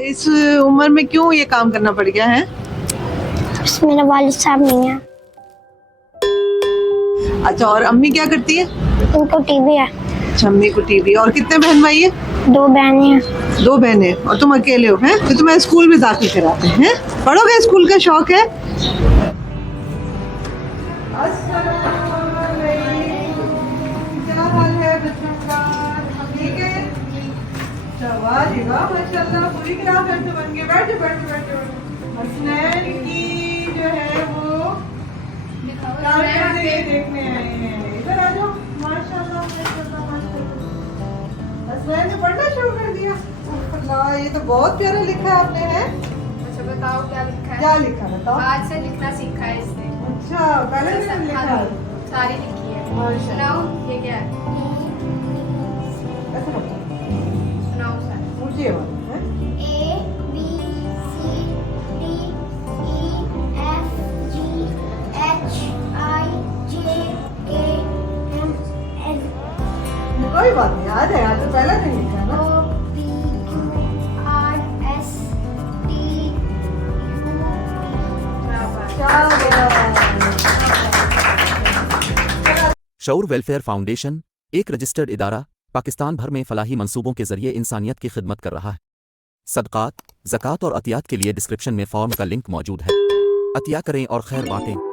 इस उम्र में क्यों ये काम करना पड़ गया है? मेरा वालिद साहब नहीं है। अच्छा, और अम्मी क्या करती है? उनको टीवी है। अच्छा, अम्मी को टीवी। और कितने बहन भाई है? 2 बहनें हैं। 2 बहनें और तुम अकेले हो? हैं तो तुम्हें स्कूल में दाखिल कराते हैं? पढ़ोगे? स्कूल का शौक है? क्या हाल है बच्चों का? ठीक है? वाह जी वाह, माशाल्लाह पूरी क्लास बैठे बन के बैठे बैठे बैठे। हसनैन की जो है वो देखने आए हैं। इधर आ जाओ। माशाल्लाह माशाल्लाह माशाल्लाह। हसनैन ने पढ़ना शुरू कर दिया। अल्लाह, ये तो बहुत प्यारा लिखा है आपने। है अच्छा बताओ क्या लिखा है? क्या लिखा बताओ। आज से लिखना सीखा है इसने। अच्छा, पहले से लिखा है? सारी लिखी है। माशाल्लाह। सुनाओ ये क्या है? ऐसा बताओ। सुनाओ सर। मुझे है? A B C D E F G H I J K L M कोई बात नहीं, याद है। आज तो पहला दिन लिखा ना। O P Q R S T Shaoor welfare foundation एक रजिस्टर्ड इदारा पाकिस्तान भर में फलाही मंसूबों के जरिए इंसानियत की खिदमत कर रहा है। सदक़ात, ज़कात और अतियात के लिए डिस्क्रिप्शन में फॉर्म का लिंक मौजूद है। अतिया करें और खैर बांटें।